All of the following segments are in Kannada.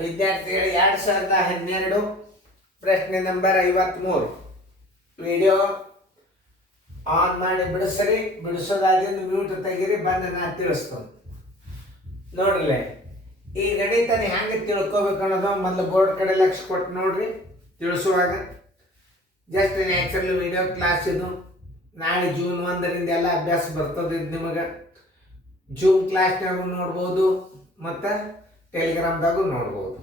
ವಿದ್ಯಾರ್ಥಿಗಳು 2012 ಪ್ರಶ್ನೆ ನಂಬರ್ 53 ವಿಡಿಯೋ ಆನ್ ಮಾಡಿ ಬಿಡಿಸ್ರಿ. ಬಿಡಿಸೋದಾದ್ರಿಂದ ಮ್ಯೂಟ್ ತೆಗೀರಿ, ಬಂದು ನಾನು ತಿಳಿಸ್ತೀನಿ. ನೋಡ್ರಿ, ಈ ಗಣಿತನ ಹೆಂಗೆ ತಿಳ್ಕೊಬೇಕು ಅನ್ನೋದು ಮೊದಲು ಬೋರ್ಡ್ ಕಡೆ ಲಕ್ಷ ಕೊಟ್ಟು ನೋಡ್ರಿ. ತಿಳಿಸುವಾಗ ಜಸ್ಟ್ ನ್ಯಾಚುರಲ್ ವಿಡಿಯೋ ಕ್ಲಾಸ್ ಇದು. ನಾಳೆ ಜೂನ್ 1ರಿಂದ ಎಲ್ಲ ಅಭ್ಯಾಸ ಬರ್ತದೆ. ಇದು ನಿಮಗೆ ಜೂಮ್ ಕ್ಲಾಸ್ನಾಗೂ ನೋಡ್ಬೋದು ಮತ್ತು ಟೆಲಿಗ್ರಾಮ್ದಾಗೂ ನೋಡ್ಬೋದು.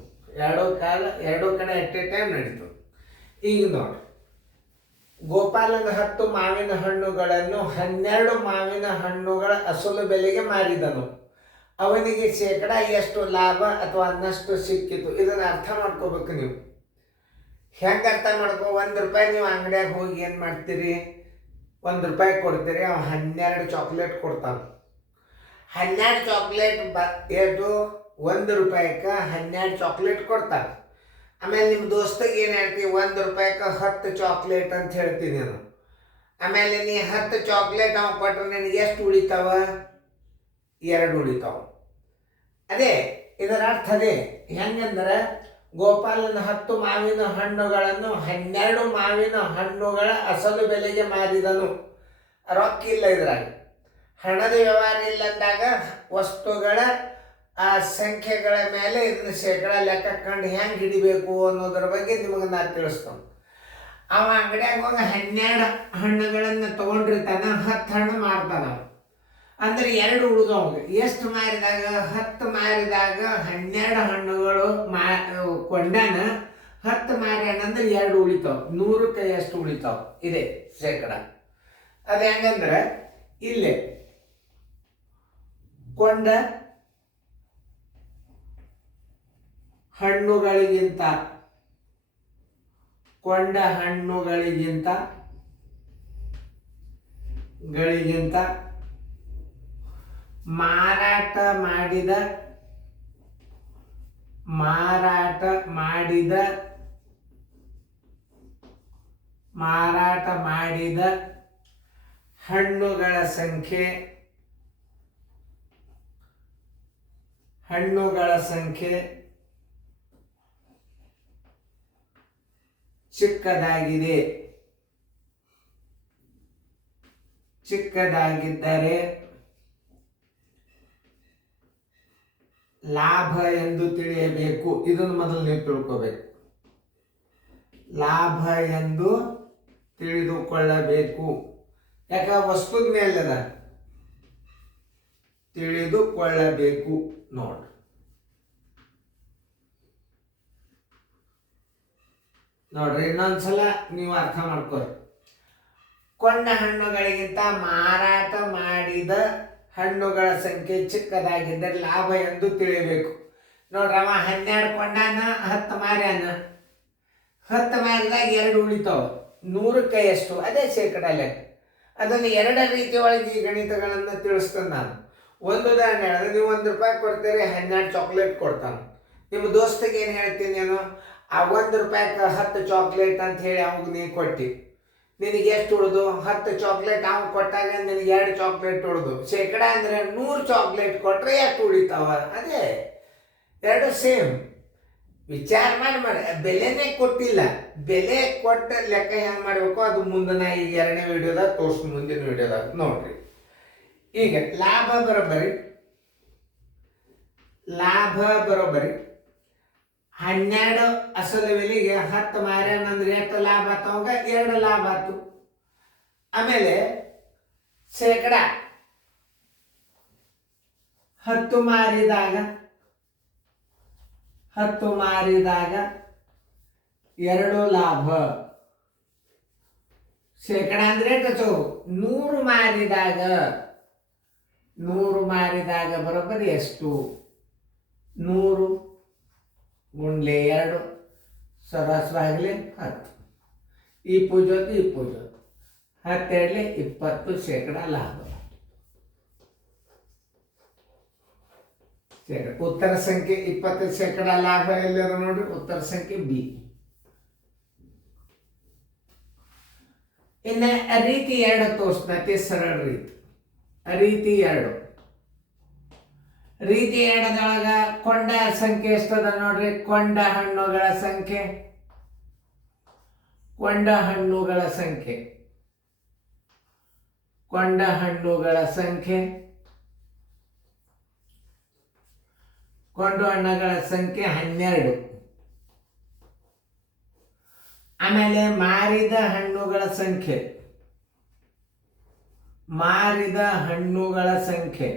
ಎರಡೂ ಕಡೆ ಎಟ್ ಎ ಟೈಮ್ ನಡೀತದೆ. ಈಗ ನೋಡಿ, ಗೋಪಾಲನ 10 ಮಾವಿನ ಹಣ್ಣುಗಳನ್ನು 12 ಮಾವಿನ ಹಣ್ಣುಗಳ ಅಸಲು ಬೆಲೆಗೆ ಮಾರಿದನು. ಅವನಿಗೆ ಶೇಕಡ ಎಷ್ಟು ಲಾಭ ಅಥವಾ ಅನ್ನಷ್ಟು ಸಿಕ್ಕಿತು? ಇದನ್ನು ಅರ್ಥ ಮಾಡ್ಕೋಬೇಕು ನೀವು. ಹೆಂಗೆ ಅರ್ಥ ಮಾಡ್ಕೋ? 1 ರೂಪಾಯಿ ನೀವು ಅಂಗಡಿಯಾಗ ಹೋಗಿ ಏನು ಮಾಡ್ತೀರಿ? 1 ರೂಪಾಯಿ ಕೊಡ್ತೀರಿ, ಅವ 12 ಚಾಕ್ಲೇಟ್ ಕೊಡ್ತಾನೆ. 12 ಚಾಕ್ಲೇಟ್ ಎಷ್ಟು? 1 ರೂಪಾಯಿಗೆ 12 ಚಾಕ್ಲೇಟ್ ಕೊಡ್ತಾನೆ. ಆಮೇಲೆ ನಿಮ್ಮ ದೋಸ್ತಿಗೆ ಏನು ಹೇಳ್ತೀವಿ? 1 ರೂಪಾಯಿಗೆ 10 ಚಾಕ್ಲೇಟ್ ಅಂತ ಹೇಳ್ತೀನಿ ನಾನು. ಆಮೇಲೆ ನೀ 10 ಚಾಕ್ಲೇಟ್ ಅವ ಕೊಟ್ಟರೆ ನಿನಗೆ ಎಷ್ಟು ಉಳಿತಾವ? 2 ಉಳಿತಾವ. ಅದೇ ಇದರ ಅರ್ಥ. ಅದೇ ಹೆಂಗಂದ್ರೆ, ಗೋಪಾಲನ 10 ಮಾವಿನ ಹಣ್ಣುಗಳನ್ನು 12 ಮಾವಿನ ಹಣ್ಣುಗಳ ಅಸಲು ಬೆಲೆಗೆ ಮಾರಿದನು. ರೊಕ್ಕ ಇಲ್ಲ ಇದ್ರಾಗ, ಹಣದ ವ್ಯವಹಾರ ಇಲ್ಲ ಅಂದಾಗ ವಸ್ತುಗಳ ಆ ಸಂಖ್ಯೆಗಳ ಮೇಲೆ ಇದನ್ನ ಶೇಕಡ ಲೆಕ್ಕ ಕಂಡು ಹೆಂಗೆ ಹಿಡಿಬೇಕು ಅನ್ನೋದ್ರ ಬಗ್ಗೆ ನಿಮಗೆ ನಾನು ತಿಳಿಸ್ತೇನೆ. ಅವ ಅಂಗಡಿಯಾಗ ಹೋಗಿ 12 ಹಣ್ಣುಗಳನ್ನು ತೊಗೊಂಡಿರ್ತಾನೆ, 10 ಹಣ್ಣು ಮಾರ್ತಾನ. ಅಂದರೆ 2 ಉಳಿದವಂಗೆ. ಎಷ್ಟು ಮಾರಿದಾಗ? 10 ಮಾರಿದಾಗ 12 ಹಣ್ಣುಗಳು ಕೊಂಡಾನ, 10 ಮಾರ್ಯಾನ ಅಂದ್ರೆ 2 ಉಳಿತಾವ. 100ಕ್ಕೆ ಎಷ್ಟು ಉಳಿತಾವ? ಇದೆ ಶೇಕಡ. ಅದು ಹೆಂಗಂದ್ರೆ, ಇಲ್ಲೇ ಕೊಂಡ ಹಣ್ಣುಗಳಿಗಿಂತ ಮಾರಾಟ ಮಾಡಿದ ಹಣ್ಣುಗಳ ಸಂಖ್ಯೆ ಚಿಕ್ಕದಾಗಿದ್ದರೆ ಲಾಭ ಎಂದು ತಿಳಿಯಬೇಕು. ಇದನ್ನು ಮೊದಲು ನೀವು ತಿಳ್ಕೋಬೇಕು. ಲಾಭ ಎಂದು ತಿಳಿದುಕೊಳ್ಳಬೇಕು. ಯಾಕ? ವಸ್ತುದ ಮೇಲದ ತಿಳಿದುಕೊಳ್ಳಬೇಕು. ನೋಡ್ರಿ, ಇನ್ನೊಂದ್ಸಲ ನೀವು ಅರ್ಥ ಮಾಡ್ಕೊರಿ. ಕೊಂಡ ಹಣ್ಣುಗಳಿಗಿಂತ ಮಾರಾಟ ಮಾಡಿದ ಹಣ್ಣುಗಳ ಸಂಖ್ಯೆ ಚಿಕ್ಕದಾಗಿದ್ದರೆ ಲಾಭ ಎಂದು ತಿಳಿಯಬೇಕು. ನೋಡ್ರಿ, ಅವ 12 ಕೊಂಡಾನ, 10 ಮಾರ್ಯಾನ. 10 ಮಾರಿದಾಗ 2 ಉಳಿತಾವ. 100ಕ್ಕೆ ಎಷ್ಟು? ಅದೇ ಶೇಕಡ ಲೆಕ್ಕ. ಅದನ್ನು 2 ರೀತಿ ಒಳಗೆ ಈ ಗಣಿತಗಳನ್ನು ತಿಳಿಸ್ತೇನೆ ನಾನು. ಒಂದು ಉದಾಹರಣೆ ಹೇಳಿದ್ರೆ, ನೀವು 1 ರೂಪಾಯಿ ಕೊಡ್ತೀರಿ, 12 ಚಾಕ್ಲೇಟ್ ಕೊಡ್ತಾನೆ. ನಿಮ್ಮ ದೋಸ್ತಿಗೆ ಏನು ಹೇಳ್ತೀನಿ ನಾನು? ಆ 1 ರೂಪಾಯಿಗೆ 10 ಚಾಕ್ಲೇಟ್ ಅಂತ ಹೇಳಿ ಅವಾಗ ನೀವು ಕೊಟ್ಟು, ನಿನಗೆ ಎಷ್ಟು ಉಳಿದು? 10 ಚಾಕ್ಲೇಟ್ ಅವ್ನು ಕೊಟ್ಟಾಗ ನಿನಗೆ 2 ಚಾಕ್ಲೇಟ್ ಉಳಿದು. ಶೇಕಡ ಅಂದರೆ 100 ಚಾಕ್ಲೇಟ್ ಕೊಟ್ಟರೆ ಎಷ್ಟು ಉಳಿತಾವ? ಅದೇ 2 ಸೇಮ್. ವಿಚಾರ ಮಾಡಿ ಬೆಲೆನೇ ಕೊಟ್ಟಿಲ್ಲ. ಬೆಲೆ ಕೊಟ್ಟ ಲೆಕ್ಕ ಹೆಂಗೆ ಮಾಡಬೇಕು ಅದು ಮುಂದೆ ನಾ ಈಗ 2ನೇ ವಿಡಿಯೋದಾಗ ತೋರಿಸ್ತೀನಿ, ಮುಂದಿನ ವಿಡಿಯೋದಾಗ ನೋಡ್ರಿ. ಈಗ ಲಾಭ ಬರೋಬ್ಬರಿ 12 ಅಸಲು ಬೆಲೆಗೆ 10 ಮಾರ್ಯಾನ ಅಂದ್ರೆ ಎಷ್ಟು ಲಾಭ ಆಯ್ತು? ಅವಾಗ 2 ಲಾಭ ಆಯ್ತು. ಆಮೇಲೆ ಶೇಕಡ 10 ಮಾರಿದಾಗ 2 ಲಾಭ. ಶೇಕಡ ಅಂದ್ರೆ ಎಷ್ಟು? 100 ಮಾರಿದಾಗ ಬರೋಬ್ಬರಿ ಎಷ್ಟು? 100 ಗುಂಡ್ಲೆ 2 ಸರಾಸರಿ 10. ಈ ಪೂಜೋದು 10 20 ಶೇಕಡ ಲಾಭ. ಉತ್ತರ ಸಂಖ್ಯೆ 20 ಶೇಕಡ ಲಾಭ ಎಲ್ಲರೂ ನೋಡ್ರಿ. ಉತ್ತರ ಸಂಖ್ಯೆ ಬಿ. ಇನ್ನು ರೀತಿ 2 ತೋರಿಸ್ತಾ, ಸರಳ ರೀತಿ. ರೀತಿ 2 ರೀತಿ ಎರಡದೊಳಗ ಕೊಂಡ ಸಂಖ್ಯೆ ಎಷ್ಟದ ನೋಡ್ರಿ. ಕೊಂಡ ಹಣ್ಣುಗಳ ಸಂಖ್ಯೆ, ಕೊಂಡ ಹಣ್ಣುಗಳ ಸಂಖ್ಯೆ, ಕೊಂಡ ಹಣ್ಣುಗಳ ಸಂಖ್ಯೆ, ಕೊಂಡು ಹಣ್ಣುಗಳ ಸಂಖ್ಯೆ 12. ಆಮೇಲೆ ಮಾರಿದ ಹಣ್ಣುಗಳ ಸಂಖ್ಯೆ, ಮಾರಿದ ಹಣ್ಣುಗಳ ಸಂಖ್ಯೆ,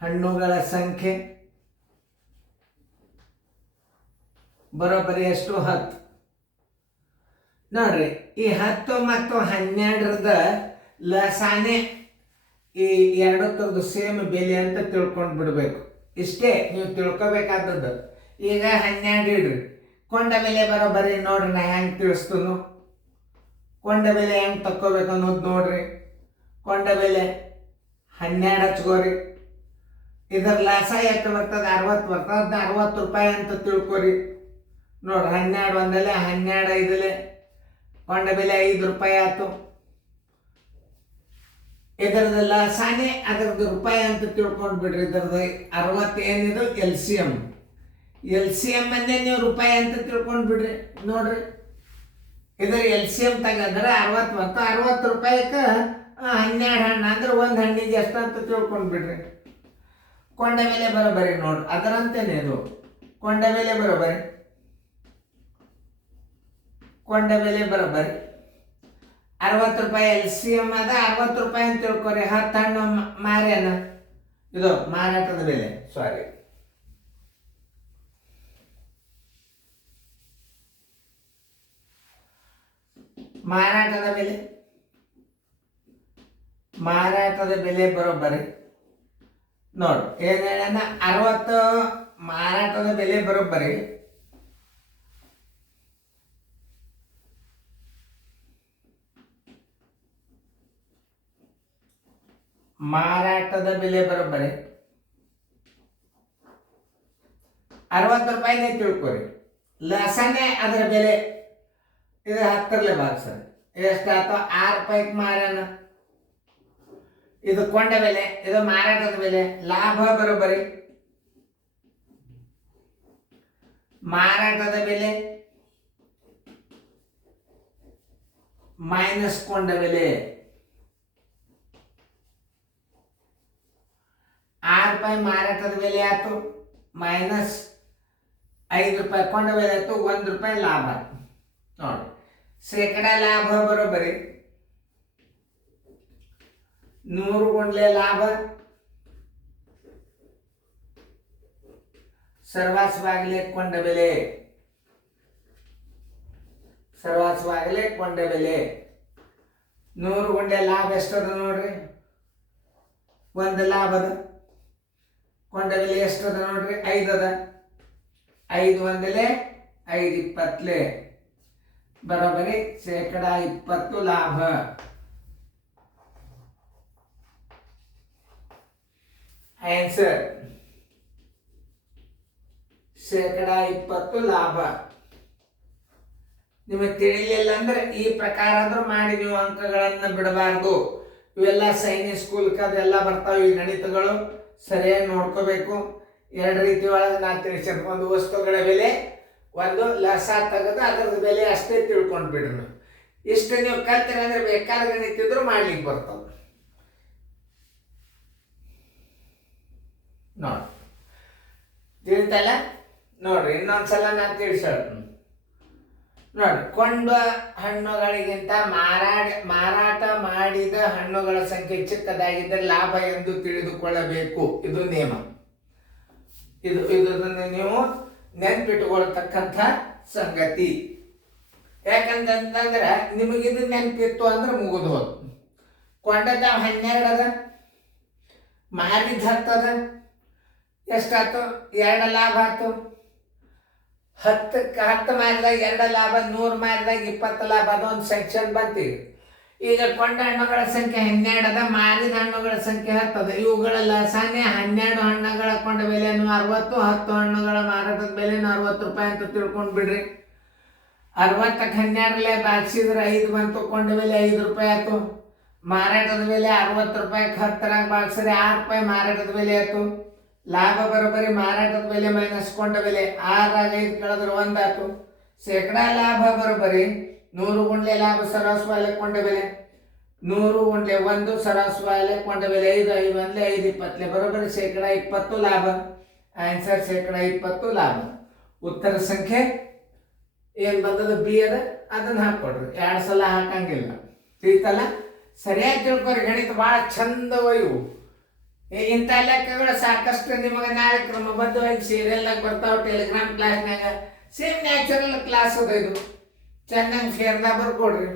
ಹಣ್ಣುಗಳ ಸಂಖ್ಯೆ ಬರೋಬ್ಬರಿ ಎಷ್ಟು? 10. ನೋಡ್ರಿ, ಈ 10 ಮತ್ತು 12ರದ ಲಸಾನೆ ಈ ಎರಡು ತರದ್ದು ಸೇಮ್ ಬೆಲೆ ಅಂತ ತಿಳ್ಕೊಂಡು ಬಿಡ್ಬೇಕು. ಇಷ್ಟೇ ನೀವು ತಿಳ್ಕೊಬೇಕಾದದ್ದು. ಈಗ 12 ಇಡ್ರಿ, ಕೊಂಡ ಬೆಲೆ ಬರೋಬ್ಬರಿ ನೋಡ್ರಿ. ನಾ ಹೆಂಗೆ ತಿಳಿಸ್ತನು, ಕೊಂಡ ಬೆಲೆ ಹೆಂಗೆ ತಕ್ಕೋಬೇಕು ಅನ್ನೋದು ನೋಡ್ರಿ. ಕೊಂಡ ಬೆಲೆ 12 ಹಚ್ಕೋರಿ. ಇದರ ಲಾಸ ಎಷ್ಟು ಬರ್ತದೆ? 60 ಬರ್ತದೆ. 60 ರೂಪಾಯಿ ಅಂತ ತಿಳ್ಕೊರಿ. ನೋಡ್ರಿ, 12 ಒಂದಲೆ 12 ಐದಲೆ ಕೊಂಡ ಬೆಲೆ 5 ರೂಪಾಯಿ ಆಯ್ತು. ಇದರದ್ದು ಲಾಸಾನೆ ಅದರದ್ದು ರೂಪಾಯಿ ಅಂತ ತಿಳ್ಕೊಂಡು ಬಿಡ್ರಿ. ಇದರದ್ದು 60 ಏನಿದು LCM. LCM ಅನ್ನೇ ನೀವು ರೂಪಾಯಿ ಅಂತ ತಿಳ್ಕೊಂಡು ಬಿಡ್ರಿ. ನೋಡ್ರಿ, ಇದರ LCM ತೆಗೆದ್ರೆ 60 ಮತ್ತು 60 ರೂಪಾಯಿಗೆ 12 ಹಣ್ಣು ಅಂದ್ರೆ ಒಂದು ಹಣ್ಣಿಗೆ ಎಷ್ಟು ಅಂತ ತಿಳ್ಕೊಂಡು ಬಿಡ್ರಿ. ಕೊಂಡ ಬೆಲೆ ಬರೋಬ್ಬರಿ ನೋಡ್ರಿ, ಅದರಂತೆಯೇ ಇದು ಕೊಂಡ ಬೆಲೆ ಬರೋಬ್ಬರಿ. ಕೊಂಡ ಬೆಲೆ ಬರೋಬ್ಬರಿ 60 ರೂಪಾಯಿ LCM ಅದ. 60 ರೂಪಾಯಿ ಅಂತ ತಿಳ್ಕೊರಿ. 10 ಹಣ್ಣು ಮಾರ್ಯಾನ, ಇದು ಮಾರಾಟದ ಬೆಲೆ. ಸಾರಿ, ಮಾರಾಟದ ಬೆಲೆ. ಮಾರಾಟದ ಬೆಲೆ ಬರೋಬ್ಬರಿ ನೋಡು ಏನ್ ಹೇಳೋಣ. 60 ಮಾರಾಟದ ಬೆಲೆ ಬರೋಬ್ಬರಿ ಮಾರಾಟದ ಬೆಲೆ ಬರೋಬ್ಬರಿ 60 ರೂಪಾಯಿನೇ ತಿಳ್ಕೊರಿ. ಲಸನೆ ಅದರ ಬೆಲೆ ಇದು 10ರಲ್ಲೇ ಭಾಗಿಸ್ರಿ. ಎಷ್ಟಾಯ್ತು? 6 ರೂಪಾಯಿಗೆ ಮಾರಾನ. ಇದು ಕೊಂಡ ಬೆಲೆ, ಇದು ಮಾರಾಟದ ಬೆಲೆ. ಲಾಭ ಬರೋಬ್ಬರಿ ಮಾರಾಟದ ಬೆಲೆ ಮೈನಸ್ ಕೊಂಡ ಬೆಲೆ. 6 ರೂಪಾಯಿ ಮಾರಾಟದ ಬೆಲೆ ಆಯ್ತು, ಮೈನಸ್ 5 ರೂಪಾಯಿ ಕೊಂಡ ಬೆಲೆ ಆಯ್ತು, 1 ರೂಪಾಯಿ ಲಾಭ. ನೋಡಿ, ಶೇಕಡ ಲಾಭ ಬರೋಬ್ಬರಿ 100 ಗುಂಡ್ಲೆ ಲಾಭ ಸರ್ವಾಸವಾಗಲೇ ಕೊಂಡ ಬೆಲೆ. ಸರ್ವಾಸವಾಗಲೇ ಕೊಂಡ ಬೆಲೆ 100 ಗುಂಡ್ಲೆ ಲಾಭ ಎಷ್ಟದ ನೋಡ್ರಿ. 1 ಲಾಭದ. ಕೊಂಡ ಬೆಲೆ ಎಷ್ಟದ ನೋಡ್ರಿ? 5 ಅದ. 5 ಒಂದಲೆ 5 20 ಬರೋಬ್ಬರಿ ಶೇಕಡ 20 ಲಾಭ. ಆನ್ಸರ್ ಶೇಕಡ 20 ಲಾಭ. ನಿಮಗೆ ತಿಳಿಲಿಲ್ಲ ಅಂದ್ರೆ ಈ ಪ್ರಕಾರ ಆದ್ರೂ ಮಾಡಿ ನೀವು ಅಂಕಗಳನ್ನ ಬಿಡಬಾರ್ದು. ಇವೆಲ್ಲ ಸೈನಿಕ್ ಸ್ಕೂಲ್ಗೆ ಅದೆಲ್ಲ ಬರ್ತಾವೆ. ಈ ಗಣಿತಗಳು ಸರಿಯಾಗಿ ನೋಡ್ಕೋಬೇಕು. 2 ರೀತಿ ಒಳಗೆ ನಾನು ತಿಳಿಸಿದ, ಒಂದು ವಸ್ತುಗಳ ಬೆಲೆ, ಒಂದು ಲಸ ತೆಗೆದು ಅದರದ ಬೆಲೆ ಅಷ್ಟೇ ತಿಳ್ಕೊಂಡು ಬಿಡ್ರಿ. ಇಷ್ಟು ನೀವು ಕಲ್ತಿರಿ ಅಂದ್ರೆ ಬೇಕಾದ ಗಣಿತಿದ್ರು ಮಾಡ್ಲಿಕ್ಕೆ ಬರ್ತಾವ. ನೋಡಿ, ತಿಳಿತಲ್ಲ? ನೋಡ್ರಿ, ಇನ್ನೊಂದ್ಸಲ ನಾನು ತಿಳಿಸೋಣ ನೋಡಿ. ಕೊಂಡ ಹಣ್ಣುಗಳಿಗಿಂತ ಮಾರಾಟ ಮಾಡಿದ ಹಣ್ಣುಗಳ ಸಂಖ್ಯೆ ಚಿಕ್ಕದಾಗಿದ್ದರೆ ಲಾಭ ಎಂದು ತಿಳಿದುಕೊಳ್ಳಬೇಕು. ಇದು ನಿಯಮ. ಇದನ್ನು ನೀವು ನೆನ್ಪಿಟ್ಟುಕೊಳ್ತಕ್ಕಂಥ ಸಂಗತಿ. ಯಾಕಂತಂದ್ರೆ ನಿಮಗಿದು ನೆನಪಿತ್ತು ಅಂದ್ರೆ ಮುಗಿದು ಹೋದು. ಕೊಂಡದ 12 ಅದ, ಮಾರಿದ 10 ಅದ. ಎಷ್ಟಾಯ್ತು? 2 ಲಾಭ ಆಯ್ತು. 10 ಮಾರಿದಾಗ 2 ಲಾಭ, 100 ಮಾರಿದಾಗ 20 ಲಾಭ. ಅದೊಂದು ಸೆಕ್ಷನ್ ಬಂತೀವಿ. ಈಗ ಕೊಂಡ ಹಣ್ಣುಗಳ ಸಂಖ್ಯೆ 12 ಅದ, ಮಾರಿದ ಹಣ್ಣುಗಳ ಸಂಖ್ಯೆ 10 ಅದ. ಇವುಗಳ ಲಸಾನೆ 12 ಹಣ್ಣುಗಳ ಕೊಂಡ ಬೆಲೆಯನ್ನು 60, 10 ಹಣ್ಣುಗಳ ಮಾರಾಟದ ಬೆಲೆಯನ್ನು 60 ರೂಪಾಯಿ ಅಂತ ತಿಳ್ಕೊಂಡು ಬಿಡ್ರಿ. 60ಕ್ಕೆ 12 ಭಾಗಿಸಿದ್ರೆ 5 ಬಂತು, ಕೊಂಡ ಬೆಲೆ 5 ರೂಪಾಯಿ ಆಯ್ತು. ಮಾರಾಟದ ಬೆಲೆ 60 ರೂಪಾಯಿ 10 ಭಾಗಿಸಿದ್ರೆ 6 ರೂಪಾಯಿ ಮಾರಾಟದ ಬೆಲೆ ಆಯ್ತು. ಲಾಭ ಬರೋಬ್ಬರಿ ಮಾರಾಟದ ಬೆಲೆ ಮೈನಸ್ ಕೊಂಡ ಬೆಲೆ 6 ಆಗ 5 ಕಳೆದ್ರೆ 1 ಆಯ್ತು. ಶೇಕಡಾ ಲಾಭ ಬರೋಬ್ಬರಿ 100 ಗುಂಡ್ಲೆ ಲಾಭ ಸರಾಸರಿ ಕೊಂಡ ಬೆಲೆ 100 ಗುಂಡ್ಲೆ 1 ಸರಾಸರಿ ಕೊಂಡ ಬೆಲೆ 5 5 1 5 20 ಬರೋಬ್ಬರಿ ಶೇಕಡಾ 20 ಲಾಭ. ಆನ್ಸರ್ ಶೇಕಡಾ 20 ಲಾಭ. ಉತ್ತರ ಸಂಖ್ಯೆ ಏನು ಬಂದದ ಬಿ ಅದ ಅದನ್ನ ಹಾಕೊಡ್ರಿ, 2 ಸಲ ಹಾಕಂಗಿಲ್ಲ. ತಿಳಿತಲ್ಲ? ಸರಿಯಾಗಿ ತಿಳ್ಕೊರಿ. ಗಣಿತ ಭಾಳ ಚಂದವ ಇವು. ಇಂಥ ಲೆಕ್ಕಗಳು ಸಾಕಷ್ಟು ನಿಮಗೆ ನಾಳೆ ಕ್ರಮಬದ್ಧವಾಗಿ ಸೀರಿಯಲ್ನಾಗ ಬರ್ತಾವೆ, ಟೆಲಿಗ್ರಾಮ್ ಕ್ಲಾಸ್ನಾಗ. ಸೇಮ್ ನ್ಯಾಚುರಲ್ ಕ್ಲಾಸ್ ಅದ ಇದು. ಚೆನ್ನಾಗಿ ಫೇರ್ದಾಗ ಬರ್ಕೊಡ್ರಿ.